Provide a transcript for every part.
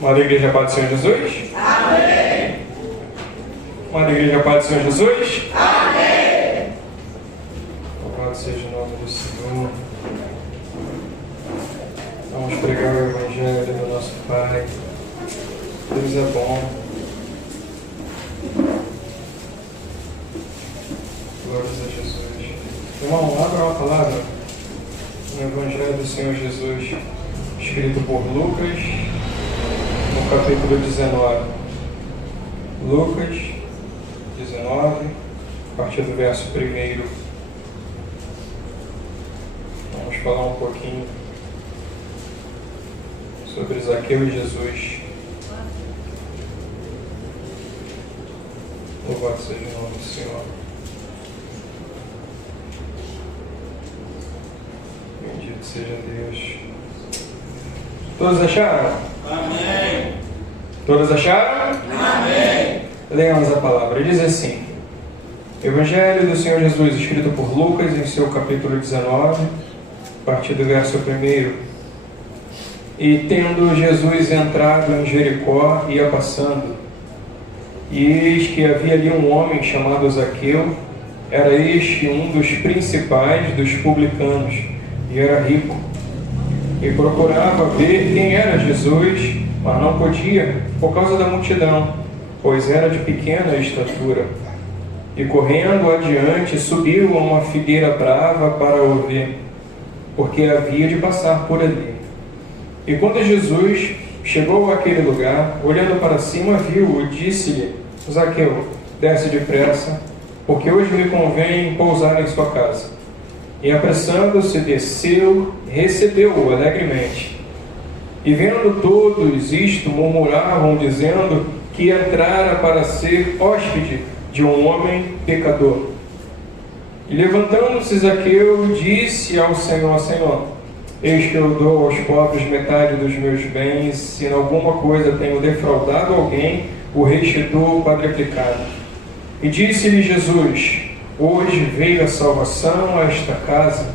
Uma igreja Paz do Senhor Jesus? Amém! Uma igreja Paz do Senhor Jesus? Amém! Louvado seja o nome do Senhor. Vamos pregar o Evangelho do nosso Pai. Deus é bom. Glórias a Jesus. Irmão, abra uma palavra no Evangelho do Senhor Jesus, escrito por Lucas, no capítulo 19. Lucas 19, a partir do verso 1. Vamos falar um pouquinho sobre Zaqueu e Jesus. Louvado seja o nome do Senhor. Bendito seja Deus. Todos acharam? Amém! Todos acharam? Amém! Leamos a palavra. Diz assim: Evangelho do Senhor Jesus, escrito por Lucas, em seu capítulo 19, a partir do verso 1. E tendo Jesus entrado em Jericó, ia passando, e eis que havia ali um homem chamado Zaqueu. Era este um dos principais dos publicanos, e era rico. E procurava ver quem era Jesus, mas não podia, por causa da multidão, pois era de pequena estatura. E correndo adiante, subiu a uma figueira brava para ouvir, porque havia de passar por ali. E quando Jesus chegou àquele lugar, olhando para cima, viu-o e disse-lhe: Zaqueu, desce depressa, porque hoje me convém pousar em sua casa. E apressando-se, desceu, recebeu-o alegremente. E vendo todos isto, murmuravam, dizendo que entrara para ser hóspede de um homem pecador. E levantando-se Zaqueu, disse ao Senhor: Senhor, eis que eu dou aos pobres metade dos meus bens, se em alguma coisa tenho defraudado alguém, o restituo quadruplicado. E disse-lhe Jesus: hoje veio a salvação a esta casa,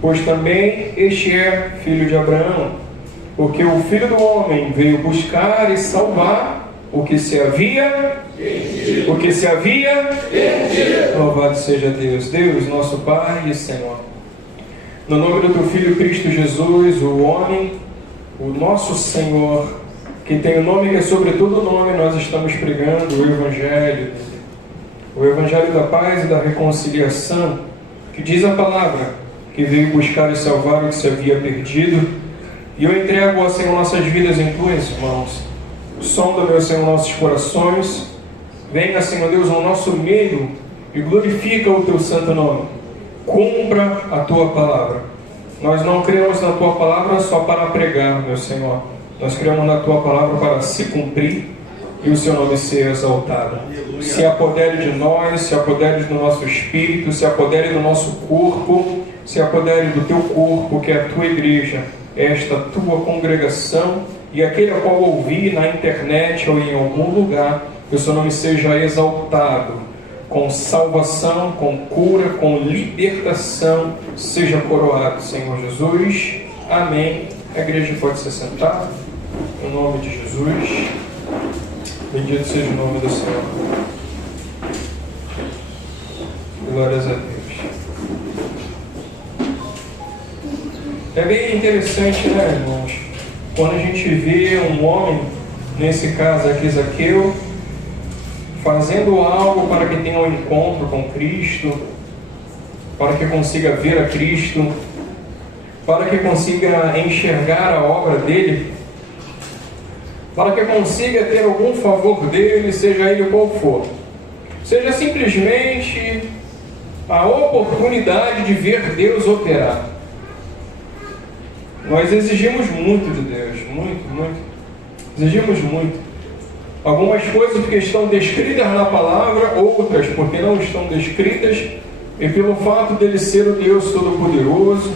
pois também este é filho de Abraão, porque o Filho do Homem veio buscar e salvar o que se havia perdido. O que se havia perdido. Louvado seja Deus. Deus, nosso Pai e Senhor, no nome do teu Filho Cristo Jesus, o homem, o nosso Senhor, que tem o nome que é sobre todo nome, nós estamos pregando o Evangelho da paz e da reconciliação, que diz a palavra que veio buscar e salvar o que se havia perdido. E eu entrego, ó Senhor, nossas vidas em tuas mãos. Sonda, meu Senhor, nossos corações. Venha, Senhor Deus, ao nosso meio e glorifica o teu santo nome. Cumpra a tua palavra. Nós não cremos na tua palavra só para pregar, meu Senhor. Nós cremos na tua palavra para se cumprir e o seu nome ser exaltado. Se apodere de nós, se apodere do nosso espírito, se apodere do nosso corpo, se apodere do teu corpo, que é a tua igreja, esta tua congregação, e aquele a qual ouvir na internet ou em algum lugar, que o seu nome seja exaltado, com salvação, com cura, com libertação, seja coroado, Senhor Jesus. Amém. A igreja pode se sentar, em nome de Jesus. Bendito seja o nome do Senhor. Glórias a Deus. É bem interessante, né, irmãos? Quando a gente vê um homem, nesse caso aqui, Zaqueu, fazendo algo para que tenha um encontro com Cristo, para que consiga ver a Cristo, para que consiga enxergar a obra dele, para que consiga ter algum favor dele, seja ele qual for. Seja simplesmente a oportunidade de ver Deus operar. Nós exigimos muito de Deus, muito. Exigimos muito. Algumas coisas porque estão descritas na palavra, outras porque não estão descritas, e pelo fato dele ser o Deus Todo-Poderoso,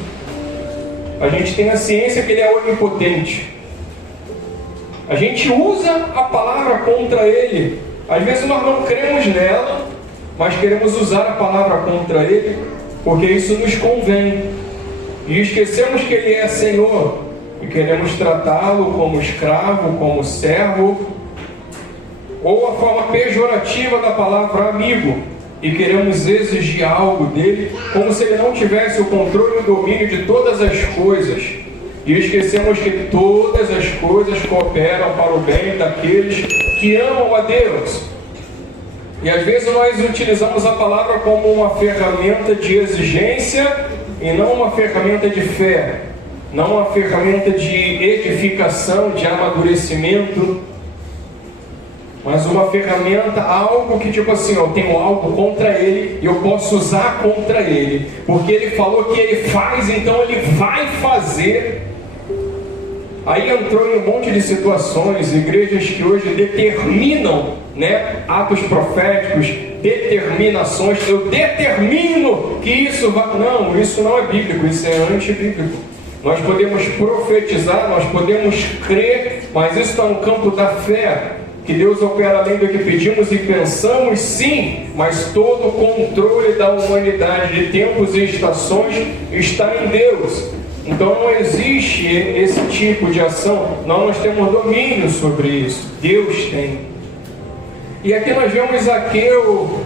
a gente tem a ciência que ele é onipotente. A gente usa a palavra contra ele. Às vezes nós não cremos nela, mas queremos usar a palavra contra ele, porque isso nos convém. E esquecemos que ele é Senhor. e queremos tratá-lo como escravo, como servo, ou a forma pejorativa da palavra amigo, e queremos exigir algo dele, como se ele não tivesse o controle e o domínio de todas as coisas. E esquecemos que todas as coisas cooperam para o bem daqueles que amam a Deus. E às vezes nós utilizamos a palavra como uma ferramenta de exigência e não uma ferramenta de fé, não uma ferramenta de edificação, de amadurecimento, mas uma ferramenta, algo que tipo assim, eu tenho algo contra ele e eu posso usar contra ele, porque ele falou que ele faz, então ele vai fazer. Aí entrou em um monte de situações, igrejas que hoje determinam, né, atos proféticos, determinações. Eu determino que isso vai... Não, isso não é bíblico, isso é antibíblico. Nós podemos profetizar, nós podemos crer, mas isso está no campo da fé. Que Deus opera além do que pedimos e pensamos, sim, mas todo o controle da humanidade, de tempos e estações, está em Deus. Então não existe esse tipo de ação, nós temos domínio sobre isso, Deus tem. E aqui nós vemos Zaqueu.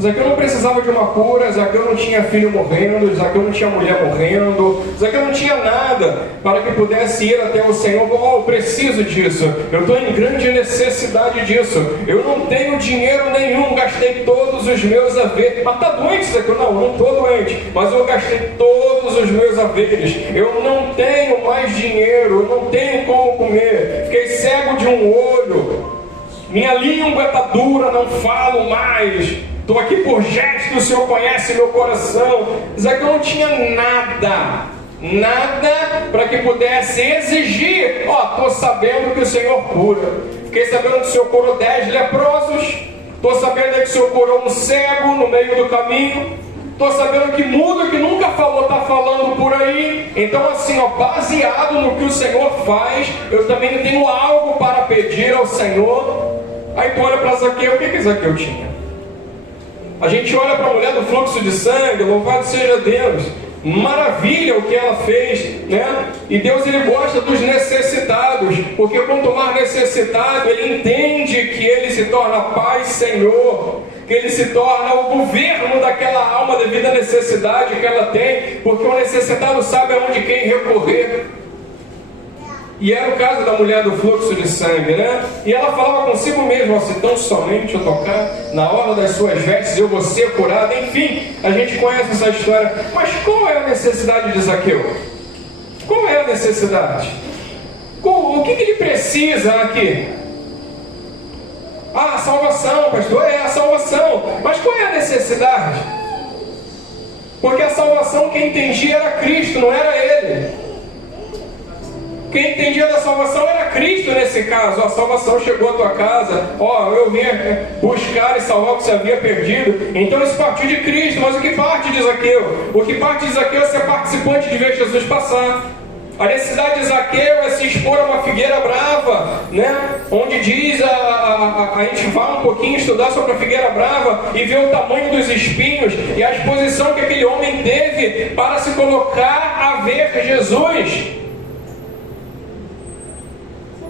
Zaqueu não precisava de uma cura, Zaqueu não tinha filho morrendo, Zaqueu não tinha mulher morrendo, Zaqueu não tinha nada para que pudesse ir até o Senhor. Eu preciso disso, eu estou em grande necessidade disso, eu não tenho dinheiro nenhum, gastei todos os meus haveres. Mas está doente, Zaqueu? Não estou doente, mas eu gastei todos os meus haveres, eu não tenho mais dinheiro, eu não tenho como comer, fiquei cego de um olho, minha língua está dura, não falo mais. Estou aqui por gesto, o Senhor conhece meu coração. Zaqueu não tinha nada para que pudesse exigir. Estou sabendo que o Senhor cura. Fiquei sabendo que o Senhor curou 10 leprosos. Estou sabendo que o Senhor curou um cego no meio do caminho. Estou sabendo que mudo, que nunca falou, está falando por aí. Então assim, baseado no que o Senhor faz, eu também tenho algo para pedir ao Senhor. Aí tu olha para Zaqueu, o que Zaqueu tinha? A gente olha para a mulher do fluxo de sangue, louvado seja Deus, maravilha o que ela fez, né? E Deus, ele gosta dos necessitados, porque quanto mais necessitado, ele entende que ele se torna Pai, Senhor, que ele se torna o governo daquela alma devido à necessidade que ela tem, porque o necessitado sabe aonde quem recorrer. E era o caso da mulher do fluxo de sangue, né? E ela falava consigo mesma, se tão somente eu tocar na hora das suas vestes, eu vou ser curada. Enfim, a gente conhece essa história. Mas qual é a necessidade de Zaqueu? Qual é a necessidade? O que ele precisa aqui? A salvação, pastor, é a salvação. Mas qual é a necessidade? Porque a salvação quem entendia era Cristo, não era ele. Quem entendia da salvação era Cristo nesse caso. A salvação chegou à tua casa. Eu vim buscar e salvar o que se havia perdido. Então isso partiu de Cristo. Mas o que parte de Zaqueu? O que parte de Zaqueu é ser participante de ver Jesus passar. A necessidade de Zaqueu é se expor a uma figueira brava, né? Onde diz, a gente vai um pouquinho estudar sobre a figueira brava e ver o tamanho dos espinhos e a exposição que aquele homem teve para se colocar a ver Jesus.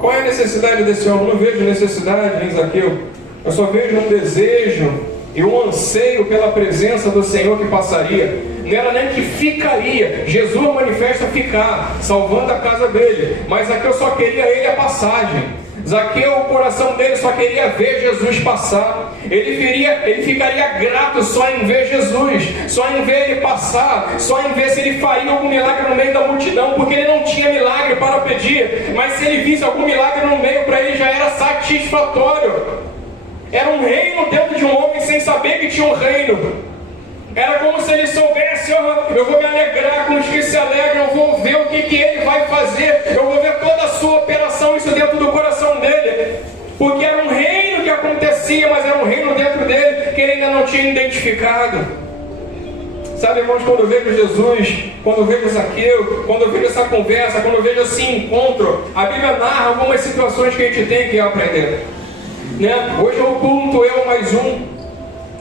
Qual é a necessidade desse homem? Eu não vejo necessidade em Zaqueu. Eu só vejo um desejo e um anseio pela presença do Senhor que passaria. Não era nem que ficaria. Jesus manifesta ficar, salvando a casa dele. Mas Zaqueu só queria ele a passagem. Zaqueu, o coração dele só queria ver Jesus passar. Ele ficaria grato só em ver Jesus, só em ver ele passar, só em ver se ele faria algum milagre no meio da multidão, porque ele não tinha milagre para pedir, mas se ele visse algum milagre no meio, para ele já era satisfatório. Era um reino dentro de um homem sem saber que tinha um reino. Era como se ele soubesse, eu vou me alegrar com os que se alegram, eu vou ver o que ele vai fazer, eu vou ver toda a sua operação, isso dentro do coração dele. Porque era um reino que acontecia, mas era um reino dentro dele que ele ainda não tinha identificado. Sabe, irmãos, quando eu vejo Jesus, quando eu vejo Zaqueu, quando eu vejo essa conversa, quando eu vejo esse encontro, a Bíblia narra algumas situações que a gente tem que aprender. Né? Hoje eu culto eu mais um.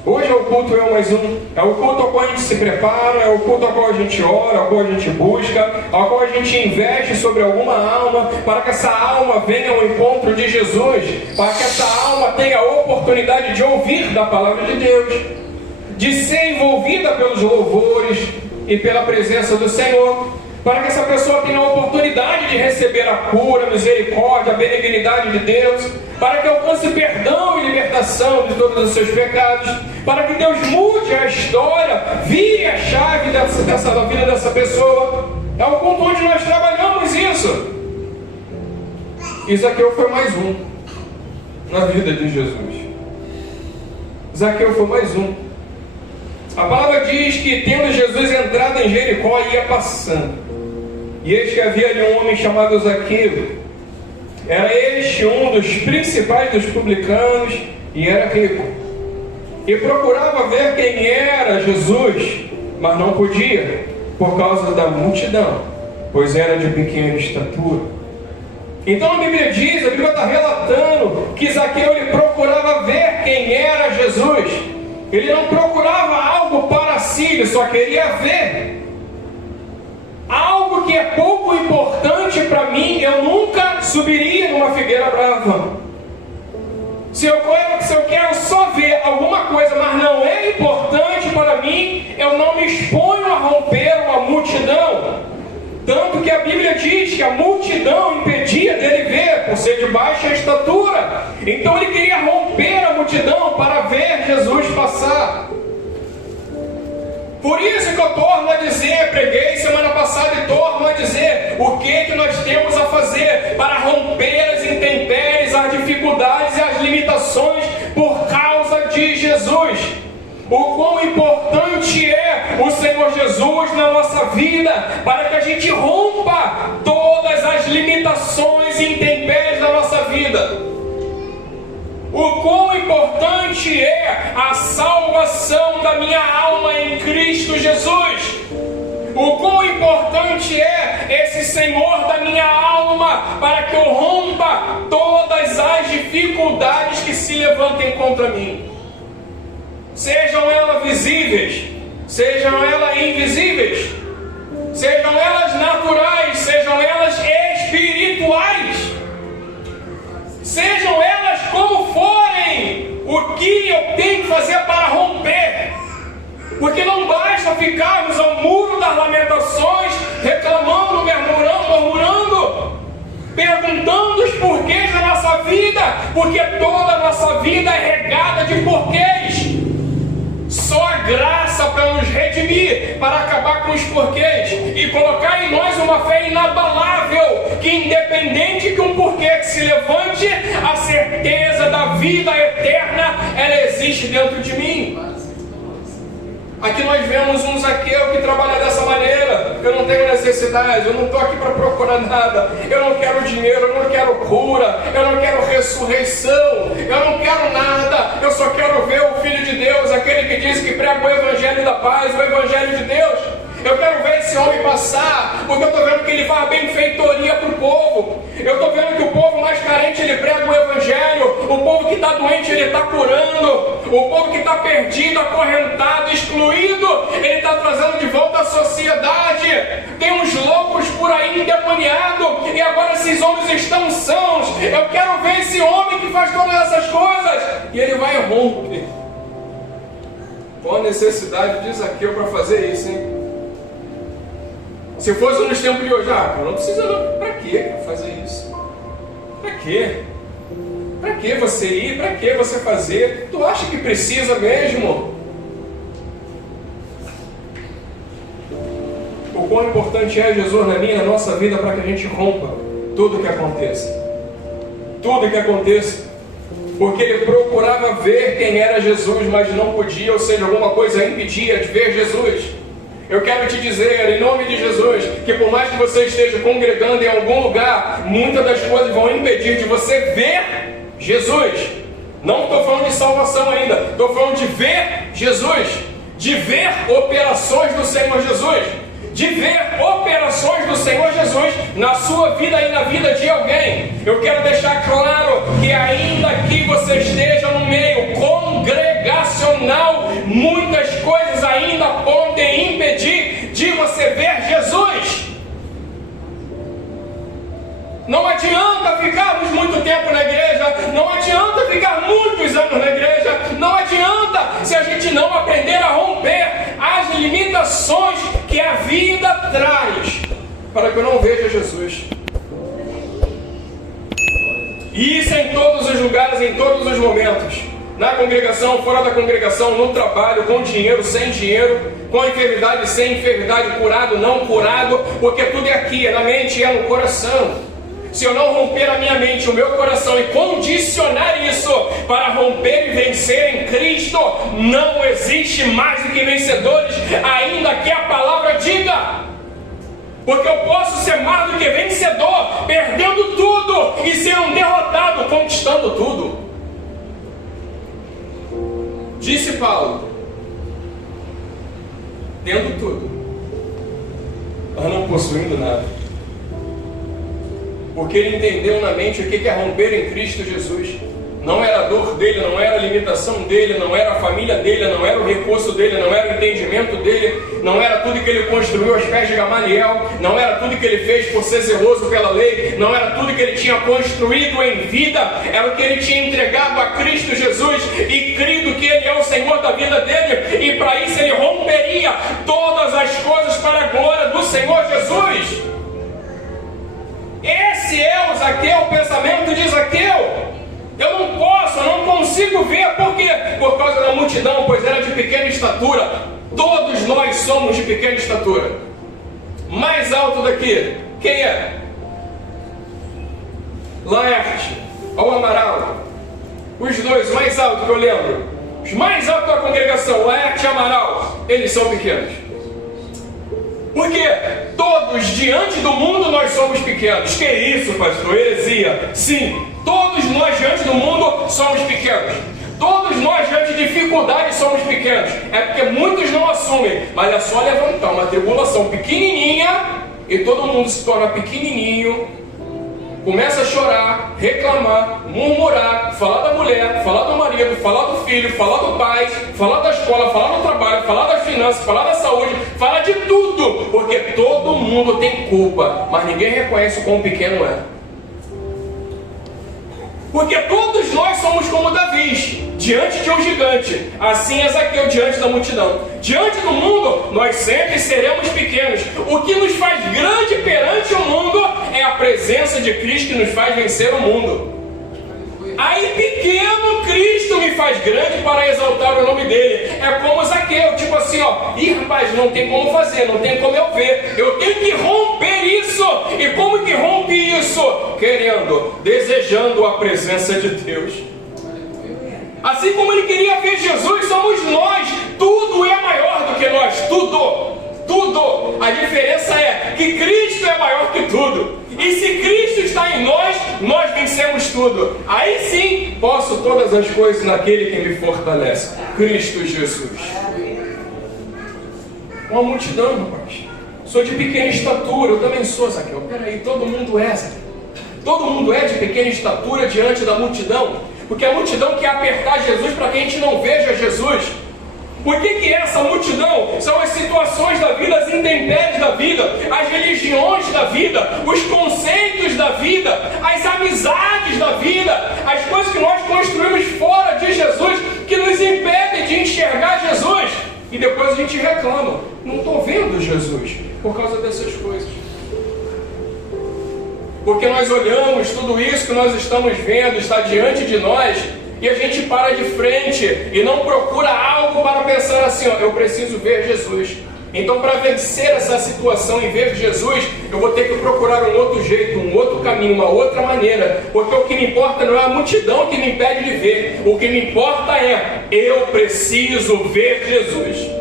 Hoje é o culto Eu Mais Um, é o culto ao qual a gente se prepara, é o culto ao qual a gente ora, ao qual a gente busca, ao qual a gente investe sobre alguma alma, para que essa alma venha ao encontro de Jesus, para que essa alma tenha a oportunidade de ouvir da palavra de Deus, de ser envolvida pelos louvores e pela presença do Senhor, para que essa pessoa tenha a oportunidade de receber a cura, a misericórdia, a benignidade de Deus, para que alcance perdão e libertação de todos os seus pecados, para que Deus mude a história, vire a chave da vida dessa pessoa. É o ponto onde nós trabalhamos isso. E Zaqueu foi mais um na vida de Jesus. Zaqueu foi mais um. A palavra diz que, tendo Jesus entrado em Jericó, ia passando. E eis que havia ali um homem chamado Zaqueu. Era este um dos principais dos publicanos e era rico. E procurava ver quem era Jesus, mas não podia, por causa da multidão, pois era de pequena estatura. Então a Bíblia está relatando que Zaqueu ele procurava ver quem era Jesus. Ele não procurava algo para si, ele só queria ver. Algo que é pouco importante para mim, eu nunca subiria numa figueira brava. Se eu quero só ver alguma coisa, mas não é importante para mim, eu não me exponho a romper uma multidão. Tanto que a Bíblia diz que a multidão impedia dele ver, por ser de baixa estatura. Então ele queria romper a multidão para ver Jesus passar. Por isso que eu torno a dizer, preguei semana passada e torno a dizer, o que nós temos a fazer para romper as intempéries, as dificuldades e as limitações por causa de Jesus. O quão importante é o Senhor Jesus na nossa vida, para que a gente rompa todas as limitações e intempéries da nossa vida. O quão importante é a salvação da minha alma em Cristo Jesus. O quão importante é esse Senhor da minha alma, para que eu rompa todas as dificuldades que se levantem contra mim. Sejam elas visíveis, sejam elas invisíveis, sejam elas naturais, sejam elas espirituais, sejam elas como forem, o que eu tenho que fazer para romper. Porque não basta ficarmos ao muro das lamentações, reclamando, murmurando, perguntando os porquês da nossa vida, porque toda a nossa vida é regada de porquês. Só a graça para nos redimir, para acabar com os porquês e colocar em nós uma fé inabalável, que independente que um porquê que se levante, a certeza da vida eterna, ela existe dentro de mim. Aqui nós vemos um Zaqueu que trabalha dessa maneira. Eu não tenho necessidade, eu não estou aqui para procurar nada, eu não quero dinheiro, eu não quero cura, eu não quero ressurreição, eu não quero nada, eu só quero ver o Filho de Deus, aquele que diz que prega o Evangelho da paz, o Evangelho de Deus. Eu quero ver esse homem passar, porque eu estou vendo que ele faz benfeitoria para o povo. Eu estou vendo que o povo mais carente, ele prega o Evangelho. O povo que está doente, ele está curando. O povo que está perdido, acorrentado, excluído, ele está trazendo de volta à sociedade. Tem uns loucos por aí endemoniados, e agora esses homens estão sãos. Eu quero ver esse homem que faz todas essas coisas. E ele vai romper. Qual a necessidade de Zaqueu para fazer isso, hein? Se fosse nos tempos de hoje, não precisa não. Para que fazer isso? Para quê? Para que você ir? Para que você fazer? Tu acha que precisa mesmo? O quão importante é Jesus na minha e na nossa vida para que a gente rompa tudo que aconteça. Tudo que aconteça. Porque ele procurava ver quem era Jesus, mas não podia, ou seja, alguma coisa impedia de ver Jesus. Eu quero te dizer, em nome de Jesus, que por mais que você esteja congregando em algum lugar, muitas das coisas vão impedir de você ver Jesus. Não estou falando de salvação ainda, estou falando de ver Jesus, de ver operações do Senhor Jesus, de ver operações do Senhor Jesus na sua vida e na vida de alguém. Eu quero deixar claro que ainda que você esteja no meio congregacional Não adianta ficarmos muito tempo na igreja, não adianta ficar muitos anos na igreja, não adianta se a gente não aprender a romper as limitações que a vida traz, para que eu não veja Jesus. E isso em todos os lugares, em todos os momentos. Na congregação, fora da congregação, no trabalho, com dinheiro, sem dinheiro, com enfermidade, sem enfermidade, curado, não curado, porque tudo é aqui, é na mente e é no coração. Se eu não romper a minha mente, o meu coração e condicionar isso para romper e vencer em Cristo, não existe mais do que vencedores, ainda que a palavra diga. Porque eu posso ser mais do que vencedor, perdendo tudo, e ser um derrotado, conquistando tudo. Disse Paulo, tendo tudo, mas não possuindo nada. Porque ele entendeu na mente o que é romper em Cristo Jesus. Não era a dor dele, não era a limitação dele, não era a família dele, não era o recurso dele, não era o entendimento dele, não era tudo que ele construiu aos pés de Gamaliel, não era tudo que ele fez por ser zeloso pela lei, não era tudo que ele tinha construído em vida, era o que ele tinha entregado a Cristo Jesus e crido que ele é o Senhor da vida dele, e para isso ele romperia todas as coisas para a glória do Senhor Jesus. Esse é o Zaqueu, o pensamento de Zaqueu. Eu não posso, eu não consigo ver. Por quê? Por causa da multidão, pois era de pequena estatura. Todos nós somos de pequena estatura. Mais alto daqui, quem é? Laerte ou Amaral? Os dois mais altos que eu lembro. Os mais altos da congregação, Laerte e Amaral, eles são pequenos. Porque todos diante do mundo nós somos pequenos. Que isso, pastor? Heresia. Sim, todos nós diante do mundo somos pequenos. Todos nós diante de dificuldades somos pequenos. É porque muitos não assumem. Mas é só levantar uma tribulação pequenininha e todo mundo se torna pequenininho. Começa a chorar, reclamar, murmurar, falar da mulher, falar do marido, falar do filho, falar do pai, falar da escola, falar do trabalho, falar das finanças, falar da saúde, falar de tudo, porque todo mundo tem culpa, mas ninguém reconhece o quão pequeno é. Porque todos nós somos como Davi, diante de um gigante, assim é Zaqueu diante da multidão. Diante do mundo, nós sempre seremos pequenos. O que nos faz grande perante o mundo é a presença de Cristo que nos faz vencer o mundo. Aí pequeno Cristo me faz grande para exaltar o nome dele. É como Zaqueu, tipo assim, ó, ih rapaz, não tem como fazer, não tem como eu ver. Eu tenho que romper isso. E como que rompe isso? Querendo, desejando a presença de Deus. Assim como ele queria ver Jesus, somos nós. Tudo é maior do que nós, tudo. Tudo. A diferença é que Cristo é maior que tudo. E se Cristo está em nós, nós vencemos tudo. Aí sim, posso todas as coisas naquele que me fortalece. Cristo Jesus. Uma multidão, rapaz. Sou de pequena estatura, eu também sou, Zaqueu. Peraí, todo mundo é, Zaqueu. Todo mundo é de pequena estatura diante da multidão. Porque a multidão quer apertar Jesus para que a gente não veja Jesus. O que é essa multidão? São as situações da vida, as intempéries da vida, as religiões da vida, os conceitos da vida, as amizades da vida, as coisas que nós construímos fora de Jesus, que nos impedem de enxergar Jesus. E depois a gente reclama, não estou vendo Jesus, por causa dessas coisas. Porque nós olhamos tudo isso que nós estamos vendo, está diante de nós, e a gente para de frente e não procura algo para pensar assim, ó, eu preciso ver Jesus. Então, para vencer essa situação e ver Jesus, eu vou ter que procurar um outro jeito, um outro caminho, uma outra maneira. Porque o que me importa não é a multidão que me impede de ver. O que me importa é, eu preciso ver Jesus.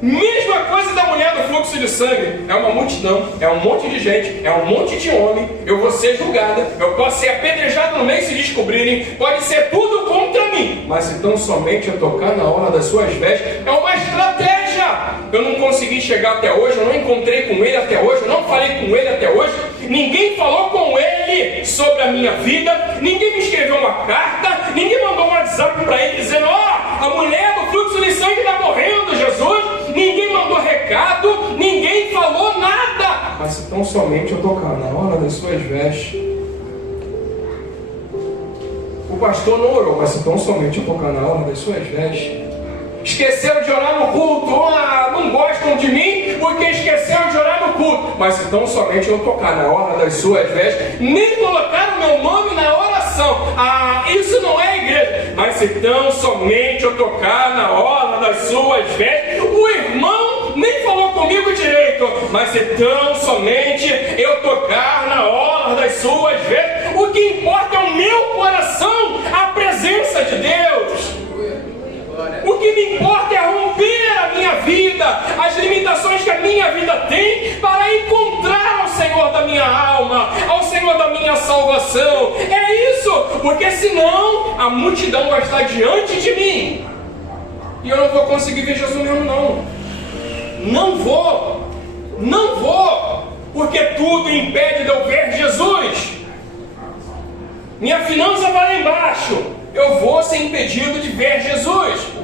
Mesma coisa da mulher do fluxo de sangue. É uma multidão, é um monte de gente, é um monte de homem. Eu vou ser julgada, eu posso ser apedrejado no meio se descobrirem. Pode ser tudo contra mim. Mas se tão somente eu tocar na orla das suas vestes, é uma estratégia. Eu não consegui chegar até hoje, eu não encontrei com ele até hoje, eu não falei com ele até hoje. Ninguém falou com ele sobre a minha vida. Ninguém me escreveu uma carta. Ninguém mandou um WhatsApp para ele dizendo, ó, a mulher do fluxo de sangue está morrendo, Jesus. Ninguém mandou recado, ninguém falou nada. Mas se tão somente eu tocar na hora das suas vestes. O pastor não orou, mas se tão somente eu tocar na hora das suas vestes. Esqueceram de orar no culto. Não gostam de mim porque esqueceram de orar no culto. Mas se tão somente eu tocar na hora das suas vestes, nem colocar o meu nome na oração. Isso não é igreja. Mas se tão somente eu tocar na hora das suas vestes, o irmão nem falou comigo direito. Mas se tão somente eu tocar na hora das suas vestes, o que importa é o meu coração, a presença de Deus. O que me importa é romper a minha vida, as limitações que a minha vida tem, para encontrar ao Senhor da minha alma, ao Senhor da minha salvação. É isso, porque senão a multidão vai estar diante de mim e eu não vou conseguir ver Jesus mesmo não. Não vou, porque tudo impede de eu ver Jesus. Minha finança vai lá embaixo, eu vou ser impedido de ver Jesus.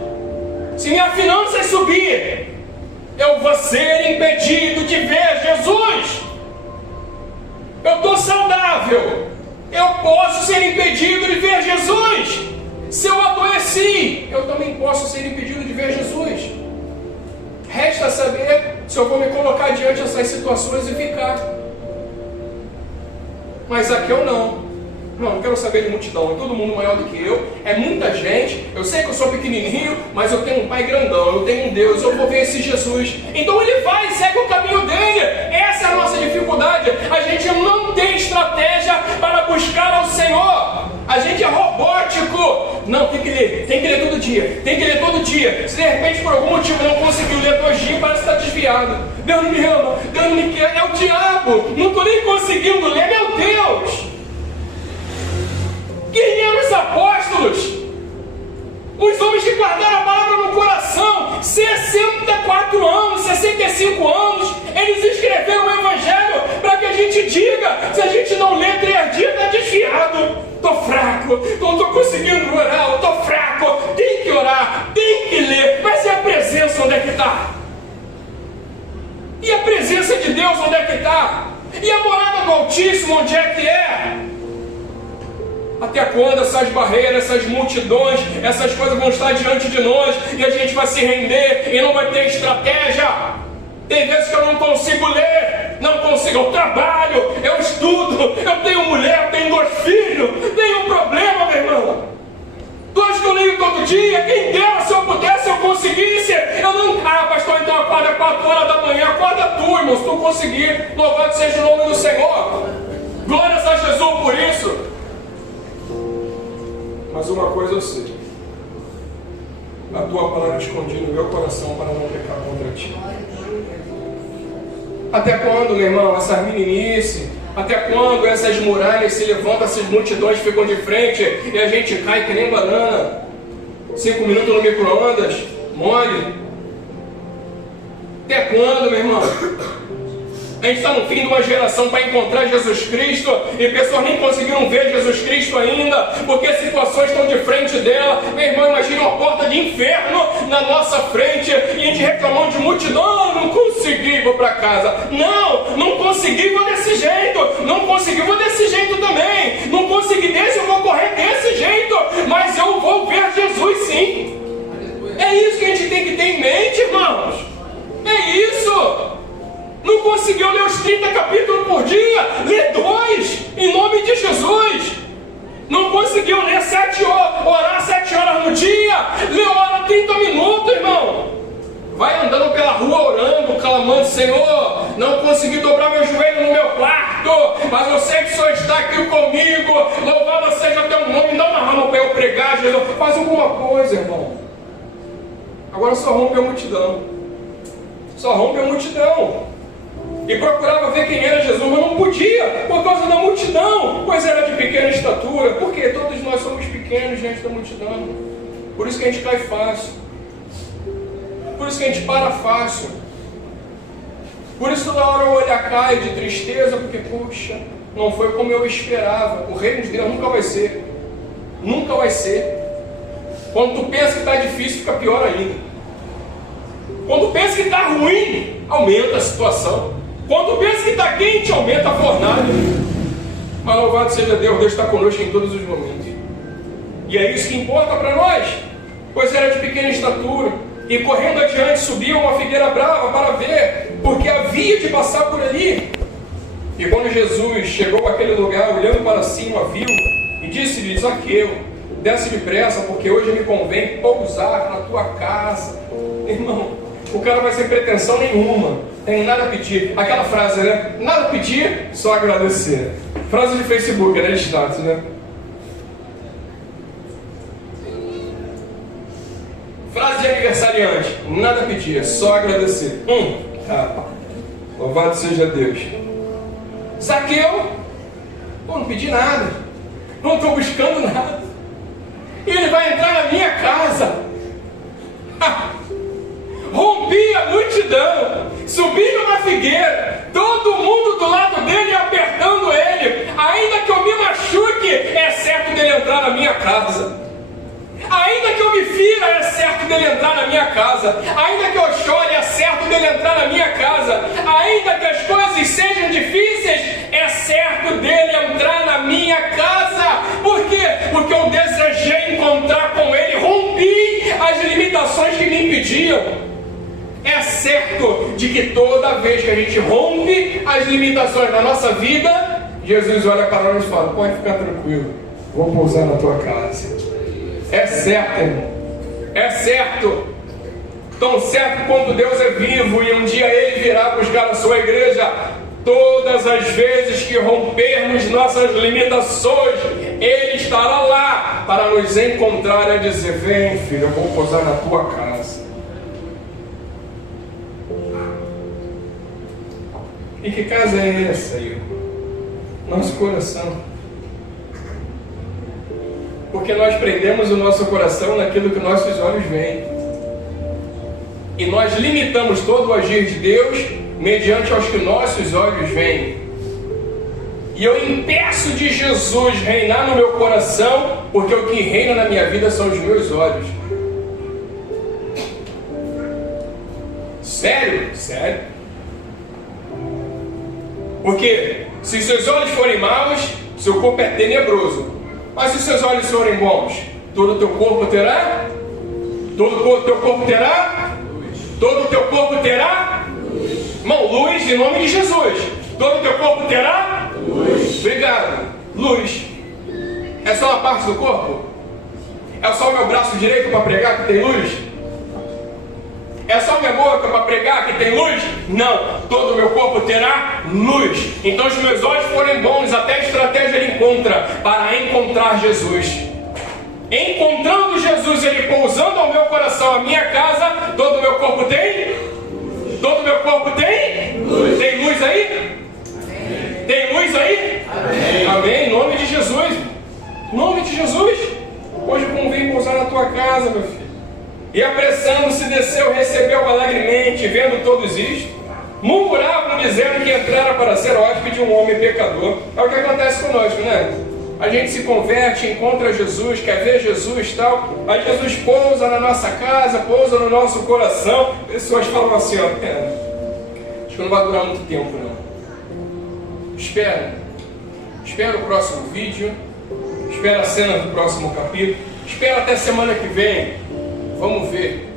Se minha finança subir, eu vou ser impedido de ver Jesus. Eu estou saudável, eu posso ser impedido de ver Jesus. Se eu adoeci, eu também posso ser impedido de ver Jesus. Resta saber se eu vou me colocar diante dessas situações e ficar. Mas aqui eu não quero saber de multidão, é todo mundo maior do que eu, é muita gente, eu sei que eu sou pequenininho, mas eu tenho um pai grandão, eu tenho um Deus, eu vou ver esse Jesus. Então ele vai e segue o caminho dele. Essa é a nossa dificuldade, a gente não tem estratégia para buscar ao Senhor, a gente é robótico. Não, tem que ler todo dia, se de repente por algum motivo não conseguiu ler 2 dias, parece que está desviado. Deus não me ama, Deus não me quer, é o diabo, não estou nem conseguindo ler, meu Deus. Quem eram os apóstolos? Os homens que guardaram a palavra no coração, 64 anos, 65 anos, eles escreveram o Evangelho para que a gente diga, se a gente não lê 3 dias, está desfiado. Estou fraco, não estou conseguindo orar, estou fraco, tem que orar, tem que ler, mas e a presença onde é que está? E a presença de Deus onde é que está? E a morada do Altíssimo onde é que é? Até quando essas barreiras, essas multidões, essas coisas vão estar diante de nós e a gente vai se render e não vai ter estratégia? Tem vezes que eu não consigo ler, eu trabalho, eu estudo, eu tenho mulher, eu tenho 2 filhos, tenho um problema, meu irmão. 2 que eu leio todo dia, quem dera se eu pudesse, eu conseguisse. Eu não. Pastor, então acorda 4 horas da manhã, acorda tu, irmão, se tu conseguir. Louvado seja o nome do Senhor. Glórias a Jesus por isso. Mas uma coisa eu sei, a tua palavra escondida no meu coração para não pecar contra ti. Até quando, meu irmão, essas meninices, até quando essas muralhas se levantam, essas multidões ficam de frente e a gente cai que nem banana? 5 minutos no micro-ondas, mole. Até quando, meu irmão? A gente está no fim de uma geração para encontrar Jesus Cristo e pessoas nem conseguiram ver Jesus Cristo ainda, porque as situações estão de frente dela. Meu irmão, imagina uma porta de inferno na nossa frente e a gente reclamando de multidão. Não consegui, vou para casa. Não consegui, vou desse jeito. Não consegui, vou desse jeito também. Não consegui desse, eu vou correr desse jeito. Mas eu vou ver Jesus sim. É isso que a gente tem que ter em mente, irmãos. É isso. Não conseguiu ler os 30 capítulos por dia? Lê 2, em nome de Jesus. Não conseguiu ler 7 horas, orar 7 horas no dia? Ora 30 minutos, irmão. Vai andando pela rua orando, clamando: Senhor, não consegui dobrar meu joelho no meu quarto, mas eu sei que o Senhor está aqui comigo. Louvado seja o teu nome. Dá uma rama para eu pregar, Jesus. Faz alguma coisa, irmão. Agora só rompe a multidão. E procurava ver quem era Jesus, mas não podia, por causa da multidão, pois era de pequena estatura. Porque todos nós somos pequenos diante da multidão. Por isso que a gente cai fácil. Por isso que a gente para fácil. Por isso toda hora o olhar cai de tristeza, porque, poxa, não foi como eu esperava. O reino de Deus nunca vai ser. Nunca vai ser. Quando tu pensa que está difícil, fica pior ainda. Quando tu pensa que está ruim, aumenta a situação. Quando pensa que está quente, aumenta a fornalha. Mas louvado seja Deus, Deus está conosco em todos os momentos. E é isso que importa para nós. Pois era de pequena estatura, e correndo adiante subiu uma figueira brava para ver, porque havia de passar por ali. E quando Jesus chegou àquele lugar, olhando para cima, viu, e disse-lhe: Zaqueu, desce depressa, porque hoje me convém pousar na tua casa. Irmão, o cara vai sem pretensão nenhuma, tem nada a pedir. Aquela frase, né? Nada a pedir, só agradecer. Frase de Facebook, né? De status, né? Frase de aniversariante: nada a pedir, só agradecer. Louvado seja Deus. Zaqueu, não pedi nada, não estou buscando nada, e ele vai entrar na minha casa. Rompi a multidão, subi numa figueira, todo mundo do lado dele apertando ele. Ainda que eu me machuque, é certo dele entrar na minha casa. Ainda que eu me fira, é certo dele entrar na minha casa. Ainda que eu chore, é certo dele entrar na minha casa. Ainda que as coisas sejam difíceis, é certo dele entrar na minha casa. Por quê? Porque eu desejei encontrar com ele, rompi as limitações que me impediam. É certo de que toda vez que a gente rompe as limitações da nossa vida, Jesus olha para nós e fala: pode ficar tranquilo, vou pousar na tua casa. É certo, irmão. É certo. Tão certo quanto Deus é vivo e um dia Ele virá buscar a sua igreja. Todas as vezes que rompermos nossas limitações, Ele estará lá para nos encontrar e dizer: vem, filho, eu vou pousar na tua casa. E que casa é essa, irmão? Nosso coração. Porque nós prendemos o nosso coração naquilo que nossos olhos veem. E nós limitamos todo o agir de Deus mediante aos que nossos olhos veem. E eu impeço de Jesus reinar no meu coração, porque o que reina na minha vida são os meus olhos. Sério? Sério. Porque se os seus olhos forem maus, seu corpo é tenebroso. Mas se os seus olhos forem bons, todo o teu corpo terá? Todo o teu corpo terá? Todo o teu corpo terá? Irmão, luz em nome de Jesus. Todo o teu corpo terá? Luz. Obrigado. Luz. É só uma parte do corpo? É só o meu braço direito para pregar que tem luz? É só minha boca para pregar que tem luz? Não, todo o meu corpo terá luz. Então se meus olhos forem bons, até a estratégia ele encontra para encontrar Jesus. Encontrando Jesus, ele pousando ao meu coração, a minha casa, todo o meu corpo tem? Todo o meu corpo tem? Luz. Tem luz aí? Amém. Tem luz aí? Amém. Amém, em nome de Jesus. Em nome de Jesus. Hoje convém pousar na tua casa, meu filho. E apressando-se desceu, recebeu alegremente, vendo todos isto, murmuravam dizendo que entrara para ser hóspede de um homem pecador. É o que acontece conosco, né? A gente se converte, encontra Jesus, quer ver Jesus e tal, aí Jesus pousa na nossa casa, pousa no nosso coração. Pessoas falam assim, ó, acho que não vai durar muito tempo não. Espera o próximo vídeo, espera a cena do próximo capítulo, espera até semana que vem. Vamos ver.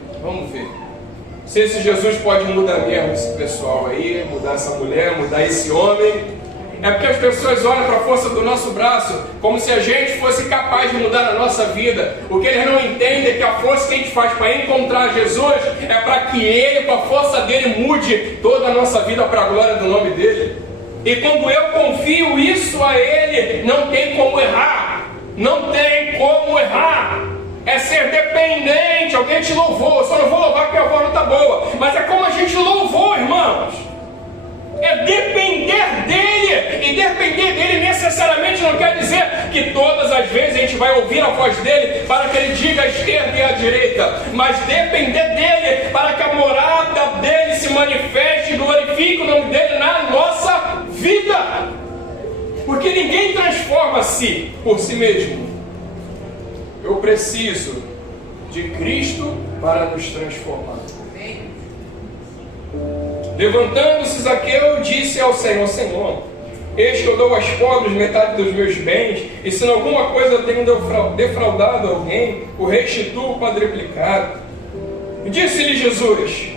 Se esse Jesus pode mudar mesmo esse pessoal aí, mudar essa mulher, mudar esse homem. É porque as pessoas olham para a força do nosso braço como se a gente fosse capaz de mudar a nossa vida. O que eles não entendem é que a força que a gente faz para encontrar Jesus é para que Ele, com a força dele, mude toda a nossa vida para a glória do nome dele. E quando eu confio isso a Ele, não tem como errar. Não tem como errar. É ser dependente. Alguém te louvou, eu só não vou louvar porque a voz não está boa, mas é como a gente louvou, irmãos. É depender dele. E depender dele necessariamente não quer dizer que todas as vezes a gente vai ouvir a voz dele para que ele diga à esquerda e à direita, mas depender dele para que a morada dele se manifeste e glorifique o nome dele na nossa vida. Porque ninguém transforma-se por si mesmo. Eu preciso de Cristo para nos transformar. Levantando-se Zaqueu, disse ao Senhor: Senhor, eis que eu dou aos pobres metade dos meus bens, e se em alguma coisa eu tenho defraudado alguém, o restituo quadruplicado. Disse-lhe Jesus: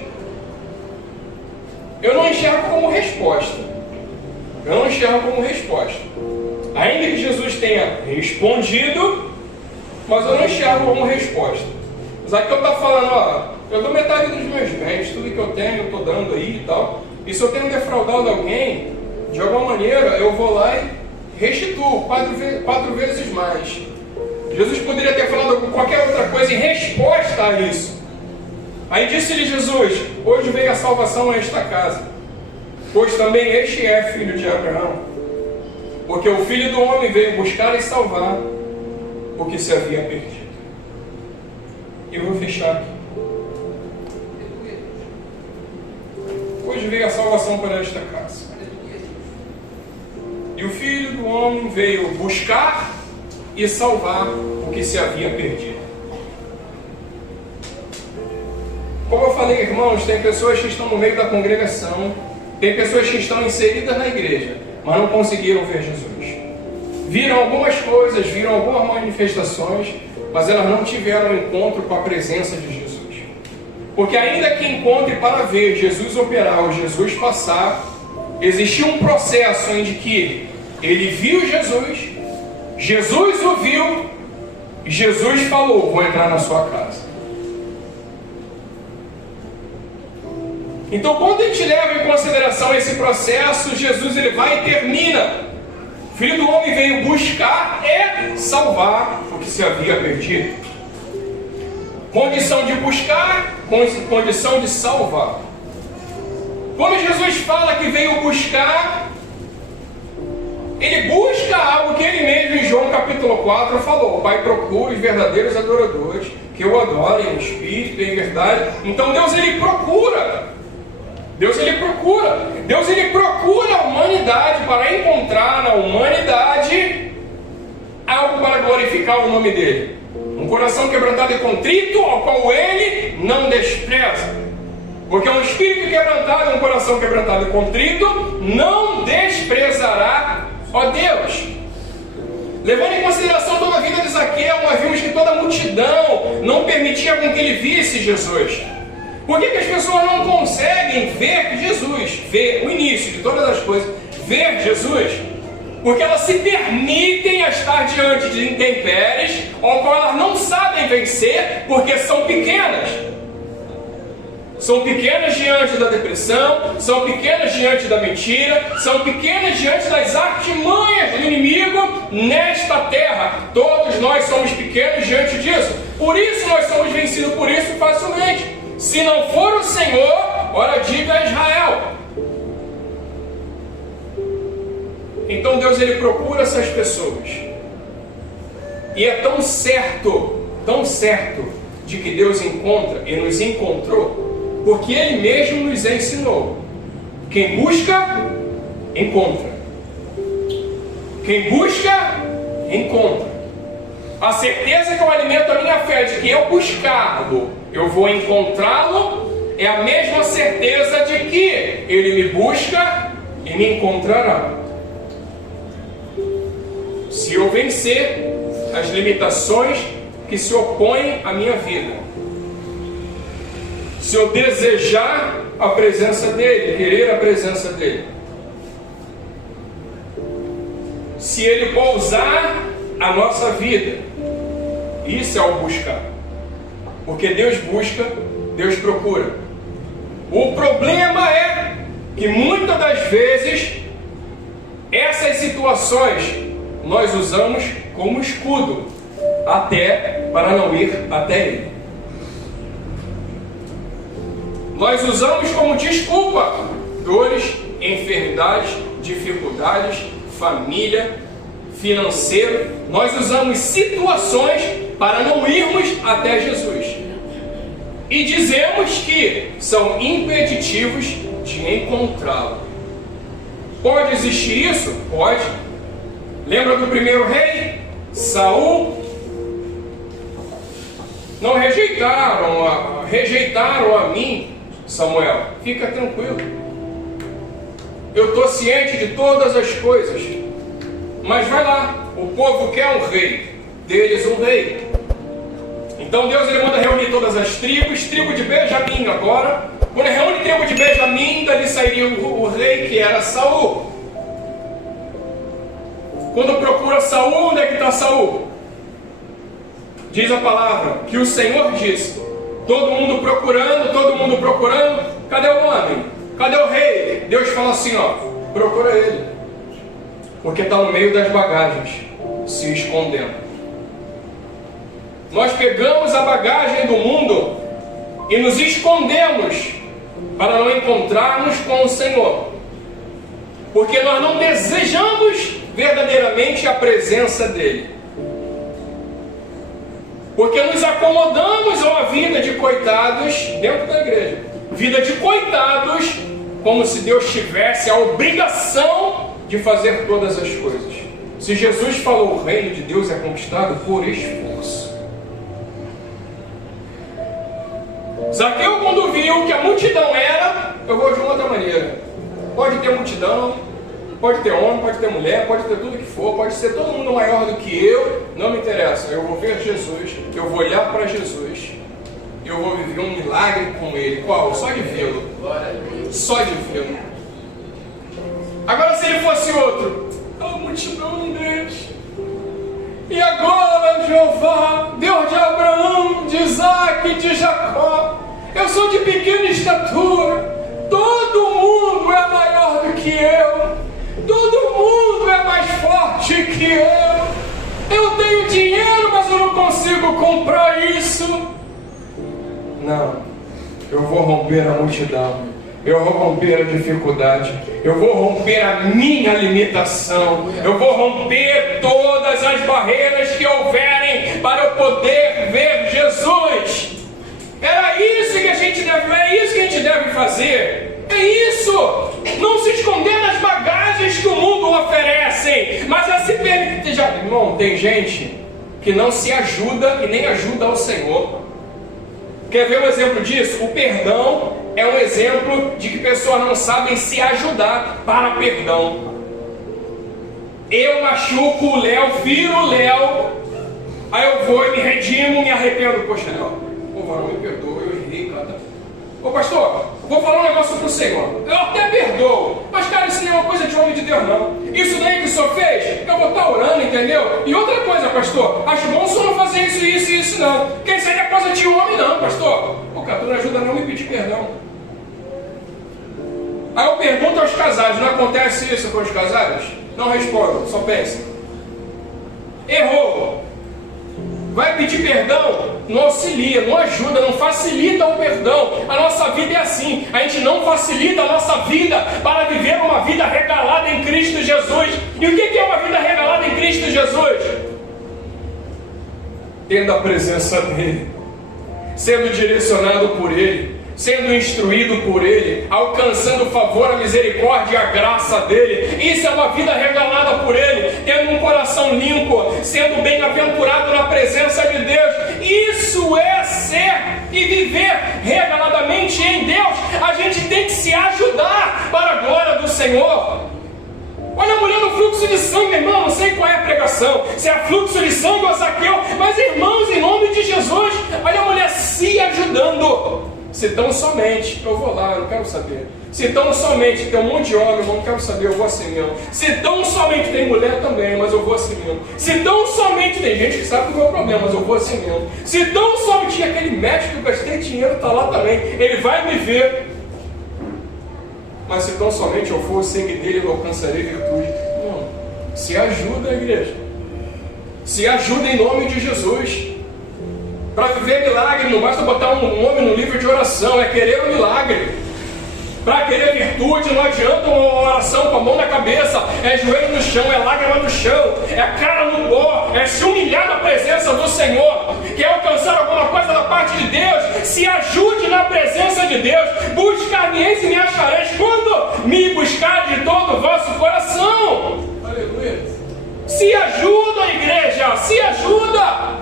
eu não enxergo como resposta. Eu não enxergo como resposta. Ainda que Jesus tenha respondido, mas eu não enxergo como resposta. Zaqueu está falando: ó, eu dou metade dos meus bens, tudo que eu tenho eu estou dando aí e tal. E se eu tenho defraudado alguém, de alguma maneira eu vou lá e restituo 4 vezes mais. Jesus poderia ter falado qualquer outra coisa em resposta a isso. Aí disse-lhe Jesus: hoje veio a salvação a esta casa, pois também este é filho de Abraão, porque o Filho do Homem veio buscar e salvar o que se havia perdido. Eu vou fechar aqui. Hoje veio a salvação para esta casa, e o Filho do Homem veio buscar e salvar o que se havia perdido. Como eu falei, irmãos, tem pessoas que estão no meio da congregação, tem pessoas que estão inseridas na igreja, mas não conseguiram ver Jesus. Viram algumas coisas, viram algumas manifestações, mas elas não tiveram encontro com a presença de Jesus. Porque ainda que encontre para ver Jesus operar ou Jesus passar, existia um processo em que ele viu Jesus, Jesus o viu, e Jesus falou: vou entrar na sua casa. Então, quando a gente leva em consideração esse processo, Jesus ele vai e termina. O Filho do Homem veio buscar e salvar o que se havia perdido. Condição de buscar, condição de salvar. Quando Jesus fala que veio buscar, ele busca algo que ele mesmo em João capítulo 4 falou: o Pai procura os verdadeiros adoradores, que o adorem em espírito e em verdade. Então Deus ele procura. Deus ele procura a humanidade para encontrar na humanidade algo para glorificar o nome dele. Um coração quebrantado e contrito, ao qual ele não despreza. Porque um espírito quebrantado, um coração quebrantado e contrito, não desprezará, ó Deus. Levando em consideração toda a vida de Zaqueu, nós vimos que toda a multidão não permitia com que ele visse Jesus. Por que as pessoas não conseguem ver Jesus, ver o início de todas as coisas, ver Jesus? Porque elas se permitem a estar diante de intempéries, ao qual elas não sabem vencer, porque são pequenas. São pequenas diante da depressão, são pequenas diante da mentira, são pequenas diante das artimanhas do inimigo nesta terra. Todos nós somos pequenos diante disso. Por isso nós somos vencidos por isso facilmente. Se não for o Senhor, ora diga a Israel. Então Deus ele procura essas pessoas. E é tão certo de que Deus encontra e nos encontrou, porque Ele mesmo nos ensinou: quem busca, encontra. Quem busca, encontra. A certeza que eu alimento a minha fé de que eu buscá-lo, eu vou encontrá-lo, é a mesma certeza de que Ele me busca e me encontrará. Se eu vencer as limitações que se opõem à minha vida, se eu desejar a presença dEle, querer a presença dEle, se Ele pousar a nossa vida, isso é o buscar. Porque Deus busca, Deus procura. O problema é que muitas das vezes essas situações nós usamos como escudo, até para não ir até Ele. Nós usamos como desculpa dores, enfermidades, dificuldades, família, financeiro. Nós usamos situações para não irmos até Jesus. E dizemos que são impeditivos de encontrá-lo. Pode existir isso? Pode. Lembra do primeiro rei? Saul? Não rejeitaram a mim, Samuel. Fica tranquilo. eu estou ciente de todas as coisas. Mas vai lá, o povo quer um rei, deles um rei. Então Deus ele manda reunir todas as tribos, tribo de Benjamim agora. Quando reúne a tribo de Benjamim, dali sairia o rei que era Saul. Quando procura Saul, onde é que está Saul? Diz a palavra que o Senhor disse: todo mundo procurando, cadê o homem? Cadê o rei? Deus fala assim, ó, procura ele, porque está no meio das bagagens, se escondendo. Nós pegamos a bagagem do mundo e nos escondemos para não encontrarmos com o Senhor, porque nós não desejamos verdadeiramente a presença dele, porque nos acomodamos a uma vida de coitados dentro da igreja, vida de coitados, como se Deus tivesse a obrigação de fazer todas as coisas. Se Jesus falou, o reino de Deus é conquistado por esforço. Zaqueu, quando viu que a multidão era, eu vou de uma outra maneira. Pode ter multidão, pode ter homem, pode ter mulher, pode ter tudo que for, pode ser todo mundo maior do que eu, não me interessa. Eu vou ver Jesus, eu vou olhar para Jesus, eu vou viver um milagre com ele. Qual? Só de vê-lo. Só de vê-lo. Agora, se ele fosse outro, a multidão deles. E agora, Jeová, Deus de Abraão, de Isaac, de Jacó, eu sou de pequena estatura, todo mundo é maior do que eu, todo mundo é mais forte que eu tenho dinheiro, mas eu não consigo comprar isso. Não, eu vou romper a multidão. Eu vou romper a dificuldade, eu vou romper a minha limitação, eu vou romper todas as barreiras que houverem para eu poder ver Jesus. É isso que a gente deve fazer. É isso, não se esconder nas bagagens que o mundo oferece, mas a se permitir. Irmão, tem gente que não se ajuda e nem ajuda ao Senhor. Quer ver um exemplo disso? O perdão é um exemplo de que pessoas não sabem se ajudar para perdão. Eu machuco o Léo, viro o Léo, aí eu vou e me redimo, me arrependo. Poxa, Léo, o varão me perdoa, eu errei, cara. Ô pastor, vou falar um negócio pro Senhor. Eu até perdoo, mas cara, isso não é uma coisa de homem de Deus, não. Isso daí que o senhor fez, eu vou estar orando, entendeu? E outra coisa, pastor, acho bom o senhor não fazer isso, não. Porque isso aí não é coisa de homem, não, pastor. Pô, cara, tu não ajuda não a me pedir perdão. Aí eu pergunto aos casais, não acontece isso com os casais? Não respondam, só pensem. Errou. Vai pedir perdão? Não auxilia, não ajuda, não facilita o perdão. A nossa vida é assim. A gente não facilita a nossa vida para viver uma vida regalada em Cristo Jesus. E o que é uma vida regalada em Cristo Jesus? Tendo a presença dEle, sendo direcionado por Ele, sendo instruído por Ele, alcançando o favor, a misericórdia e a graça dEle. Isso é uma vida regalada por Ele, tendo um coração limpo, sendo bem-aventurado na presença de Deus. Isso é ser e viver regaladamente em Deus. A gente tem que se ajudar para a glória do Senhor. Olha a mulher no fluxo de sangue, irmão, não sei qual é a pregação, se é fluxo de sangue ou Zaqueu, mas irmãos, em nome de Jesus, olha a mulher se ajudando. Se tão somente, eu vou lá, eu não quero saber. Se tão somente tem um monte de homem, eu não quero saber, eu vou assim mesmo. Se tão somente tem mulher também, mas eu vou assim mesmo. Se tão somente tem gente que sabe do meu problema, mas eu vou assim mesmo. Se tão somente aquele médico que eu gastei dinheiro está lá também, ele vai me ver. Mas se tão somente eu for o sangue dele, eu alcançarei virtude. Não, se ajuda, igreja. Se ajuda em nome de Jesus. Para viver milagre, não basta botar um nome no livro de oração, é querer um milagre. Para querer virtude, não adianta uma oração com a mão na cabeça, é joelho no chão, é lágrima no chão, é cara no pó, é se humilhar na presença do Senhor. Quer alcançar alguma coisa da parte de Deus? Se ajude na presença de Deus. Buscar-me-eis e me achareis quando me buscar de todo o vosso coração. Aleluia. Se ajuda, igreja, se ajuda.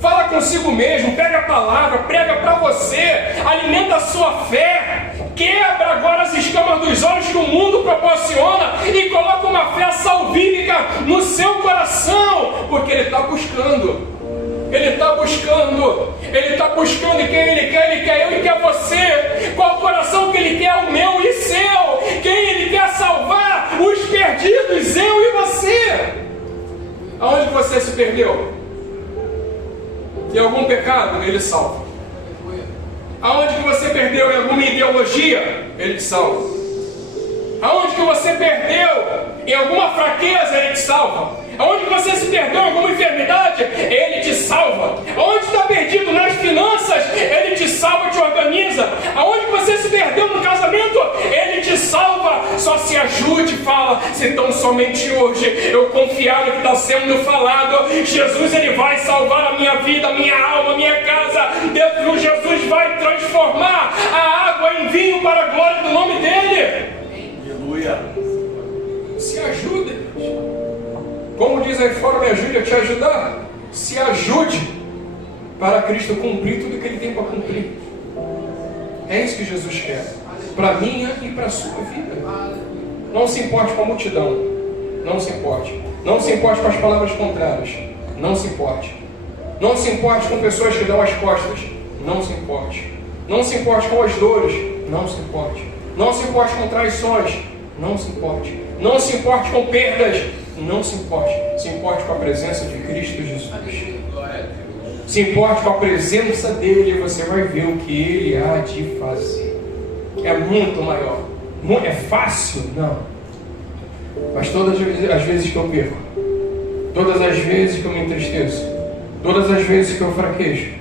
Fala consigo mesmo, pega a palavra, prega para você, alimenta a sua fé. quebra agora as escamas dos olhos que o mundo proporciona e coloca uma fé salvífica no seu coração, porque ele está buscando. Ele está buscando e quem ele quer eu e quer você. Qual o coração que ele quer? O meu e seu. Quem ele quer salvar? Os perdidos, eu e você. Aonde você se perdeu? Em algum pecado, ele salva. Aonde que você perdeu? Em alguma ideologia, ele te salva. Aonde que você perdeu? Em alguma fraqueza, ele te salva. Aonde você se perdeu em alguma enfermidade, ele te salva. Aonde está perdido nas finanças, ele te salva, te organiza. Aonde você se perdeu no casamento, ele te salva. Só se ajude, fala, se tão somente hoje eu confiar no que está sendo falado, Jesus ele vai salvar a minha vida, a minha alma, a minha casa. Deus, Jesus vai transformar a água em vinho para a glória do nome dele. Aleluia. Se ajude, Deus. Como diz aí fora, me ajude a te ajudar. Se ajude para Cristo cumprir tudo que Ele tem para cumprir. É isso que Jesus quer. Para a minha e para a sua vida. Não se importe com a multidão. Não se importe. Não se importe com as palavras contrárias. Não se importe. Não se importe com pessoas que dão as costas. Não se importe. Não se importe com as dores. Não se importe. Não se importe com traições. Não se importe. Não se importe com perdas. Não se importe. Se importe com a presença de Cristo Jesus. Se importe com a presença dele, você vai ver o que ele há de fazer. É muito maior. É fácil? Não. Mas todas as vezes que eu perco, todas as vezes que eu me entristeço, todas as vezes que eu fraquejo,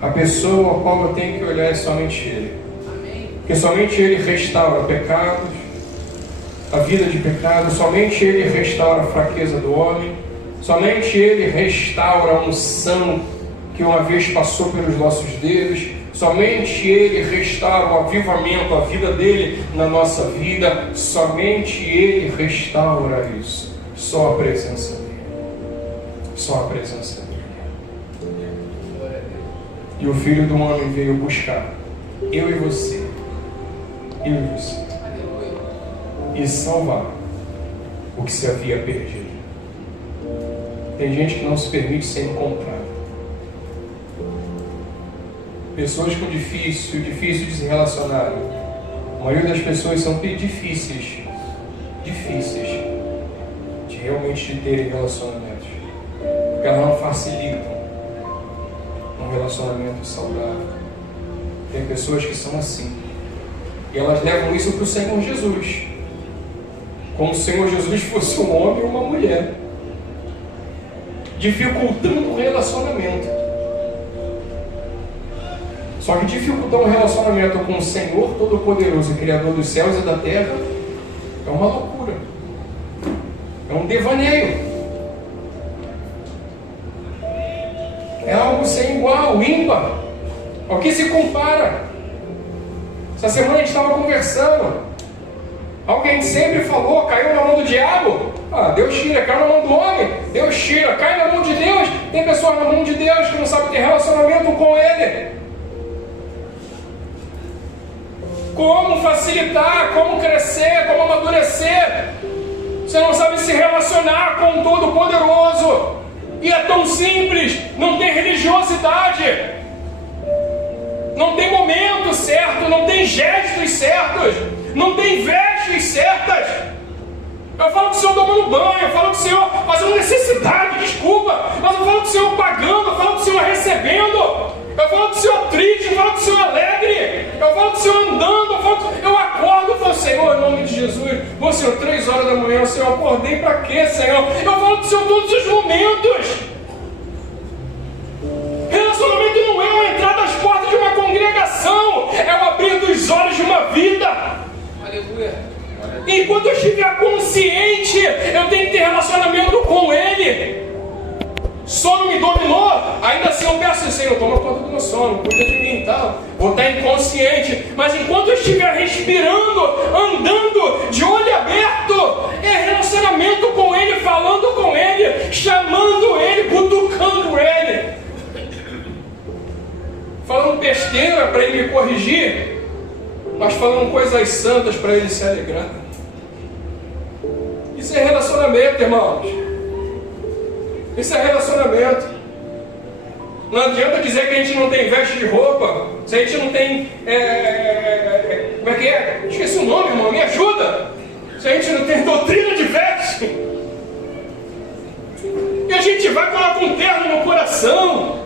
a pessoa a qual eu tenho que olhar é somente ele. Porque somente ele restaura pecados, a vida de pecado, somente ele restaura a fraqueza do homem, somente ele restaura a unção que uma vez passou pelos nossos dedos, somente ele restaura o avivamento, a vida dele na nossa vida, somente ele restaura isso. Só a presença dele. Só a presença dele. E o Filho do Homem veio buscar eu e você. Eu e você. E salvar o que se havia perdido. Tem gente que não se permite ser encontrada. Pessoas com difícil de se relacionarem. A maioria das pessoas são difíceis de realmente terem relacionamentos, porque elas não facilitam um relacionamento saudável. Tem pessoas que são assim, e elas levam isso para o Senhor Jesus, como se o Senhor Jesus fosse um homem ou uma mulher, dificultando o relacionamento. Só que dificultar um relacionamento com o Senhor Todo-Poderoso, Criador dos céus e da terra, é uma loucura, é um devaneio, é algo sem igual, ímpar, ao que se compara. Essa semana a gente estava conversando, alguém sempre falou, caiu na mão do diabo, Deus tira, caiu na mão do homem, Deus tira, cai na mão de Deus. Tem pessoas na mão de Deus que não sabem ter relacionamento com Ele. Como facilitar, como crescer, como amadurecer. Você não sabe se relacionar com o Todo-Poderoso. E é tão simples, não tem religiosidade, não tem momento certo, não tem gestos certos, não tem vestes certas. Eu falo com o Senhor tomando banho, eu falo com o Senhor fazendo necessidade, desculpa, mas eu falo com o Senhor pagando, eu falo com o Senhor recebendo, eu falo com o Senhor triste, eu falo com o Senhor alegre, eu falo com o Senhor andando, eu acordo e falo, Senhor, em nome de Jesus, ô Senhor, 3 horas da manhã, Senhor, eu acordei para quê, Senhor? Eu falo com o Senhor todos os momentos. Relacionamento não é o entrar das portas de uma congregação, é o abrir dos olhos de uma vida. Aleluia. Enquanto eu estiver consciente, eu tenho que ter relacionamento com Ele. Sono me dominou, ainda assim eu peço, Senhor, toma conta do meu sono, cuida de mim e tal. Vou estar inconsciente, mas enquanto eu estiver respirando, andando, de olho aberto, é relacionamento com Ele, falando com Ele, chamando Ele, cutucando Ele, falando besteira para Ele me corrigir. mas falando coisas santas para ele se alegrar. Isso é relacionamento, irmãos. Isso é relacionamento. Não adianta dizer que a gente não tem veste de roupa, se a gente não tem... como é que é? Esqueci o nome, irmão, me ajuda. Se a gente não tem doutrina de veste. E a gente vai colocar um terno no coração.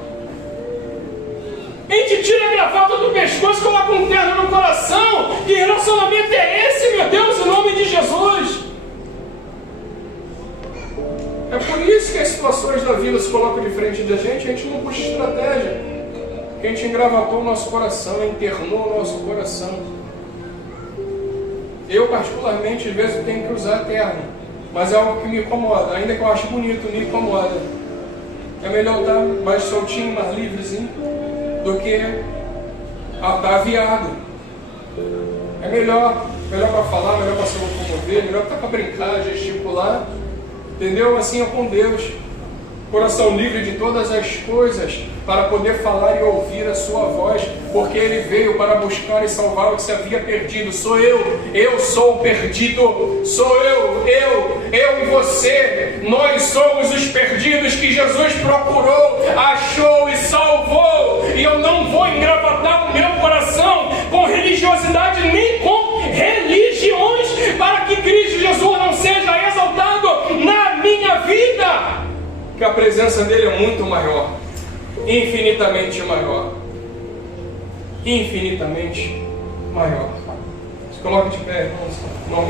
A gente tira a gravata do pescoço e coloca um terno no coração. Que relacionamento é esse, meu Deus, em nome de Jesus? É por isso que as situações da vida se colocam de frente da gente, a gente não puxa estratégia. A gente engravatou o nosso coração, internou o nosso coração. Eu, particularmente, às vezes tenho que usar terno, mas é algo que me incomoda, ainda que eu ache bonito, me incomoda. É melhor estar mais soltinho, mais livrezinho, do que estar aviado. É melhor para falar, melhor para se locomover, melhor para brincar, gesticular. Entendeu? Assim é com Deus. Coração livre de todas as coisas, para poder falar e ouvir a sua voz, porque Ele veio para buscar e salvar o que se havia perdido. Sou eu sou o perdido, sou eu e você. Nós somos os perdidos que Jesus procurou, achou e salvou. E eu não vou engravatar o meu coração com religiosidade nem com religiões, para que Cristo Jesus não seja exaltado na minha vida. Que a presença dele é muito maior, infinitamente maior, infinitamente maior. Se coloque de pé, irmãos, em nome